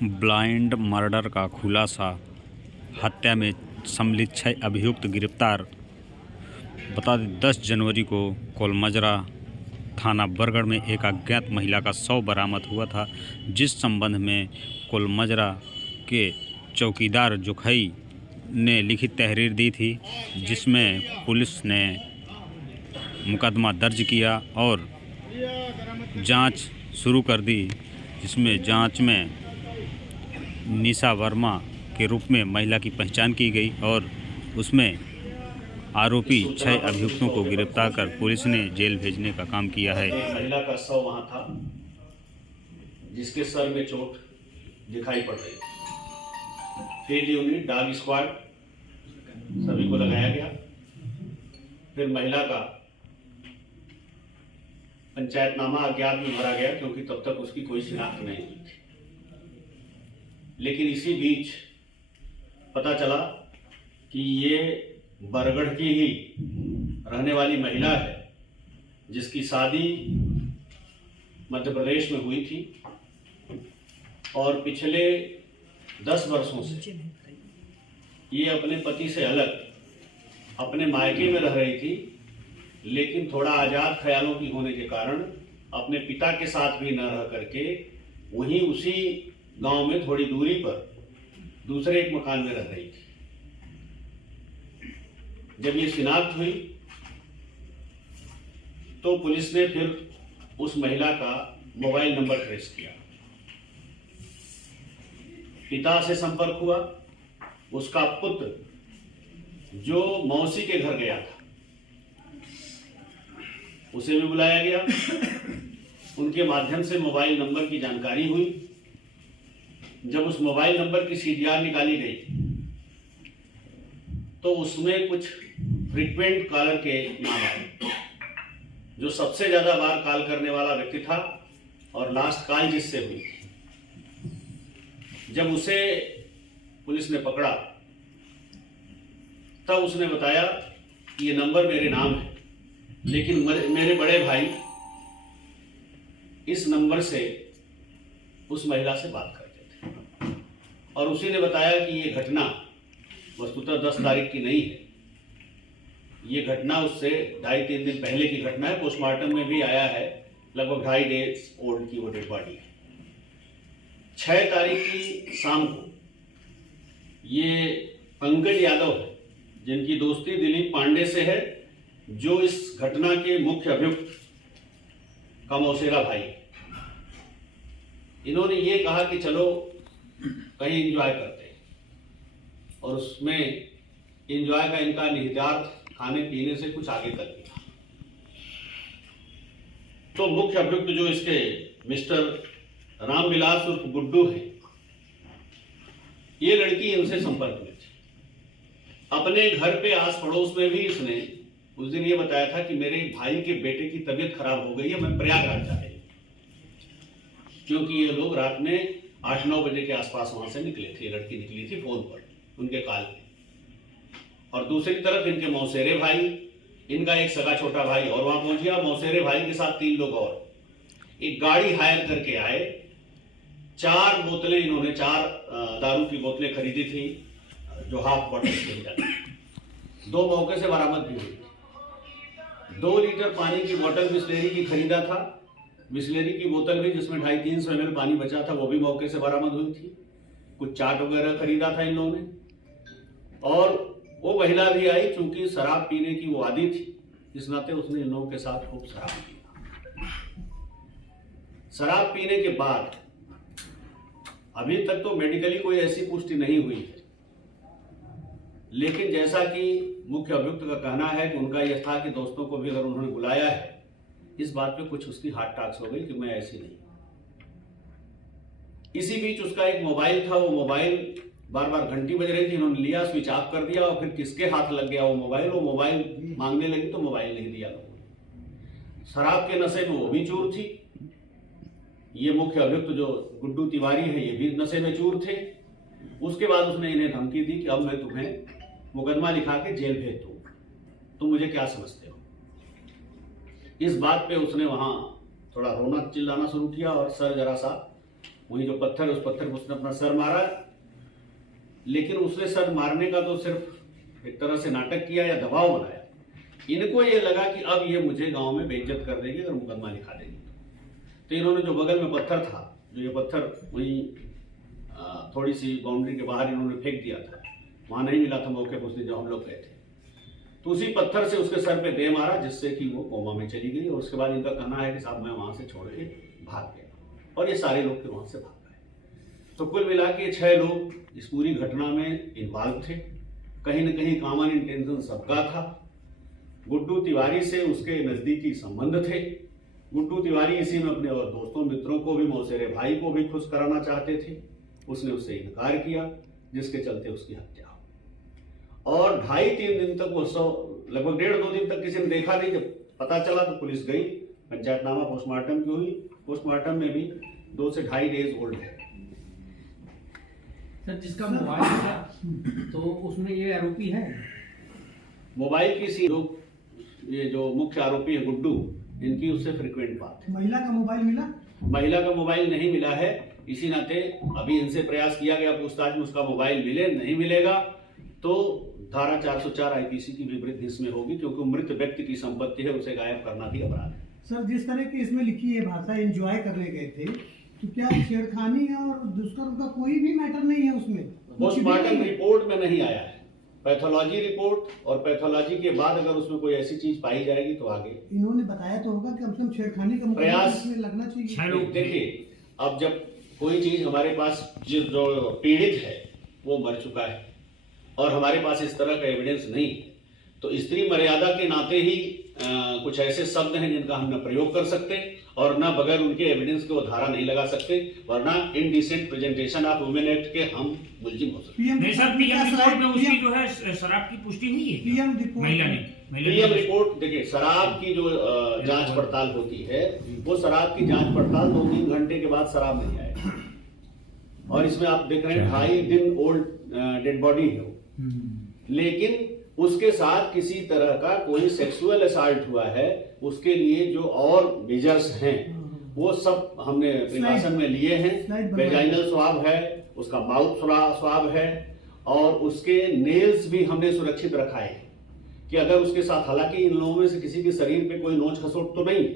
Blind murder का खुलासा, हत्या में सम्मिलित 6 अभियुक्त गिरफ्तार। बता दें 10 जनवरी को कोलमजरा थाना बरगढ़ में एक अज्ञात महिला का शव बरामद हुआ था, जिस संबंध में कोलमजरा के चौकीदार जोखई ने लिखित तहरीर दी थी, जिसमें पुलिस ने मुकदमा दर्ज किया और जांच शुरू कर दी, जिसमें जांच में निशा वर्मा के रूप में महिला की पहचान की गई और उसमें आरोपी 6 अभियुक्तों को गिरफ्तार कर पुलिस ने जेल भेजने का काम किया है। महिला का शव वहां था, जिसके सर में चोट दिखाई पड़ रही थी। फील्ड यूनिट, डॉग स्क्वाड सभी को लगाया गया। फिर महिला का पंचायतनामा अज्ञात में भरा गया, क्योंकि तब तक उसकी कोई शिनाख्त नहीं हुई थी। लेकिन इसी बीच पता चला कि ये बरगढ़ की ही रहने वाली महिला है, जिसकी शादी मध्य प्रदेश में हुई थी और पिछले 10 वर्षों से ये अपने पति से अलग अपने मायके में रह रही थी, लेकिन थोड़ा आज़ाद ख्यालों की होने के कारण अपने पिता के साथ भी न रह करके वहीं उसी गांव में थोड़ी दूरी पर दूसरे एक मकान में रह रही थी। जब ये शिनाख्त हुई तो पुलिस ने फिर उस महिला का मोबाइल नंबर ट्रेस किया, पिता से संपर्क हुआ, उसका पुत्र जो मौसी के घर गया था उसे भी बुलाया गया। उनके माध्यम से मोबाइल नंबर की जानकारी हुई। जब उस मोबाइल नंबर की सीडीआर निकाली गई तो उसमें कुछ फ्रीक्वेंट कॉलर के नाम आए। जो सबसे ज्यादा बार कॉल करने वाला व्यक्ति था और लास्ट कॉल जिससे हुई थी, जब उसे पुलिस ने पकड़ा तब उसने बताया कि ये नंबर मेरे नाम है, लेकिन मेरे बड़े भाई इस नंबर से उस महिला से बात करते थे। और उसी ने बताया कि ये घटना वस्तुतः 10 तारीख की नहीं है, ये घटना उससे 2.5-3 दिन पहले की घटना है। पोस्टमार्टम में भी आया है, लगभग 2.5 डेज ओल्ड की वो डेड बॉडी है। 6 तारीख की शाम को ये पंकज यादव है, जिनकी दोस्ती दिलीप पांडे से है, जो इस घटना के मुख्य अभियुक्त का मौसेरा भाई है। इन्होंने ये कहा कि चलो कहीं एंजॉय करते हैं, और उसमें एंजॉय का इनका निहितार्थ खाने पीने से कुछ आगे तक भी था। तो मुख्य अभियुक्त जो इसके मिस्टर रामविलास उर्फ गुड्डू है, ये लड़की इनसे संपर्क में थी। अपने घर पे आस पड़ोस में भी इसने उस दिन ये बताया था कि मेरे भाई के बेटे की तबीयत खराब हो गई है, मैं प्रयागराज जा रही हूं, क्योंकि ये लोग रात में 8-9 बजे के आसपास वहां से निकले थे। लड़की निकली थी फोन पर उनके कॉल पे। और दूसरी तरफ इनके मौसेरे भाई, इनका एक सगा छोटा भाई और वहां पहुंच गया। मौसेरे भाई के साथ 3 लोग और एक गाड़ी हायर करके आए। 4 बोतलें इन्होंने 4 दारू की बोतलें खरीदी थी, जो हाफ बॉटल कही जाती है। 2 मौके से बरामद भी हुई। 2 लीटर पानी की बोतल बिस्लेरी की खरीदा था। बिस्लेरी की बोतल भी, जिसमें 250-300 ml पानी बचा था, वो भी मौके से बरामद हुई थी। कुछ चाट वगैरह खरीदा था इन लोगों ने। और वो महिला भी आई, चूंकि शराब पीने की वो आदी थी, इस नाते उसने इन लोगों के साथ खूब शराब पिया। शराब पीने के बाद अभी तक तो मेडिकली कोई ऐसी पुष्टि नहीं हुई है, लेकिन जैसा कि मुख्य अभियुक्त का कहना है कि उनका यह था कि दोस्तों को भी अगर उन्होंने बुलाया है, इस बात पे कुछ उसकी हार्ट टॉक्स हो गई कि मैं ऐसी नहीं। इसी बीच उसका एक मोबाइल था, वो मोबाइल बार बार घंटी बज रही थी, इन्होंने लिया, स्विच ऑफ कर दिया, और फिर किसके हाथ लग गया वो मोबाइल मांगने लगी तो मोबाइल नहीं दिया लोगों ने। शराब के नशे में वो भी चूर थी। ये मुख्य अभियुक्त जो गुड्डू तिवारी है, ये भी नशे में चूर थे। उसके बाद उसने इन्हें धमकी दी कि अब मैं तुम्हें मुकदमा लिखा के जेल भेज दूंगा, तुम मुझे क्या समझते हो। इस बात पे उसने वहां थोड़ा रोना चिल्लाना शुरू किया और सर जरा सा वही जो पत्थर, उस पत्थर को उसने अपना सर मारा, लेकिन उसने सर मारने का तो सिर्फ एक तरह से नाटक किया या दबाव बनाया। इनको ये लगा कि अब ये मुझे गांव में बेइज्जत कर देगी अगर मुकदमा लिखा देगी। तो इन्होंने जो बगल में पत्थर था, जो ये पत्थर वहीं थोड़ी सी बाउंड्री के बाहर इन्होंने फेंक दिया था, वहां नहीं मिला था मौके पर उस दिन जब हम लोग गए थे, तो उसी पत्थर से उसके सर पे दे मारा, जिससे कि वो कोमा में चली गई। और उसके बाद इनका कहना है कि साहब मैं वहां से छोड़ के भाग गया, और ये सारे लोग फिर वहां से भाग गए। तो कुल मिला के 6 लोग इस पूरी घटना में इन्वॉल्व थे। कहीं न कहीं कॉमन इंटेंशन सबका था। गुड्डू तिवारी से उसके नजदीकी संबंध थे। गुड्डू तिवारी इसी में अपने और दोस्तों मित्रों को भी, मौसेरे भाई को भी खुश कराना चाहते थे। उसने उससे इनकार किया, जिसके चलते उसकी हत्या हो। और 2.5-3 दिन तक वो लगभग 1.5-2 दिन तक किसी ने देखा नहीं। जब पता चला तो पुलिस गई, पंचायतनामा पोस्टमार्टम की हुई। पोस्टमार्टम में भी 2 से 2.5 डेज ओल्ड है। सर जिसका मोबाइल था तो उसमें ये आरोपी है। मोबाइल की ये जो मुख्य आरोपी है गुड्डू, इनकी उससे फ्रीक्वेंट बात है। महिला का मोबाइल मिला? महिला का मोबाइल नहीं मिला है। इसी नाते अभी इनसे प्रयास किया गया पूछताछ में उसका मोबाइल मिले, नहीं मिलेगा तो धारा 404 आईपीसी की भी वृद्धि इसमें होगी, क्योंकि मृत व्यक्ति की संपत्ति है, उसे गायब करना भी अपराध है। सर जिस तरह की इसमें लिखी है भाषा, एंजॉय करने गए थे, तो क्या छेड़खानी और दुष्कर्म का कोई भी मैटर नहीं है उसमें? पोस्टमार्टम रिपोर्ट में नहीं आया है। पैथोलॉजी रिपोर्ट और पैथोलॉजी के बाद अगर उसमें कोई ऐसी चीज पाई जाएगी तो आगे इन्होंने बताया तो होगा कि कम से कम छेड़खानी का प्रयास इसमें लगना चाहिए। देखिए, अब जब कोई चीज हमारे पास जो पीड़ित है वो मर चुका है और हमारे पास इस तरह का एविडेंस नहीं है, तो स्त्री मर्यादा के नाते ही कुछ ऐसे शब्द हैं जिनका हम न प्रयोग कर सकते और न बगैर उनके एविडेंस के वो धारा नहीं लगा सकते, वरना indecent presentation of women act के हम मुलजिम हो सकते। नहीं सर, पीएम रिपोर्ट में उसकी जो है शराब की पुष्टि हुई है। पीएम रिपोर्ट देखिए, शराब की जो जांच पड़ताल होती है, वो शराब की जांच पड़ताल 2-3 घंटे के बाद शराब नहीं आएगी। और इसमें आप देख रहे हैं 2.5 दिन ओल्ड डेड बॉडी है वो, लेकिन उसके साथ किसी तरह का कोई सेक्सुअल असॉल्ट हुआ है, उसके लिए जो और मेजर्स हैं वो सब हमने प्रिकॉशन में लिए हैं। वेजाइनल स्वाब है, उसका माउथ स्वाब है, और उसके नेल्स भी हमने सुरक्षित रखा है कि अगर उसके साथ, हालांकि इन लोगों में से किसी के शरीर पे कोई नोच खसोट तो नहीं,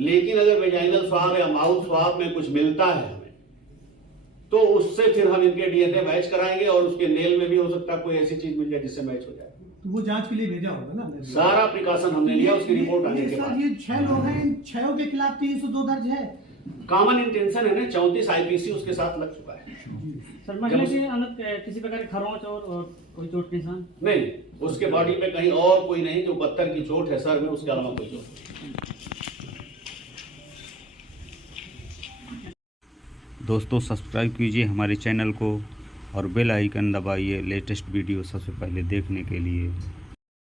लेकिन अगर वेजाइनल स्वाब या माउथ स्वाब में कुछ मिलता है हमें, तो उससे फिर हम इनके डीएनए मैच कराएंगे और उसके नेल में भी हो सकता है कोई ऐसी चीज मिल जाए जिससे मैच हो जाए। तो वो जांच के लिए भेजा होगा ना? सारा प्रिकॉशन हमने लिया उसकी रिपोर्ट आने के बाद। ये 6 लोग हैं, इन 6 के खिलाफ 302 दर्ज है। कॉमन इंटेंशन है ना, 34 आईपीसी उसके साथ लग चुका है। सर महिला के अंदर किसी प्रकार की खरोंच और कोई चोट निशान नहीं, उसके बॉडी पे कहीं और कोई नहीं, जो पत्थर की चोट है सर में, उसके अलावा कोई चोट नहीं। दोस्तों सब्सक्राइब कीजिए हमारे चैनल को और बेल आइकन दबाइए लेटेस्ट वीडियो सबसे पहले देखने के लिए।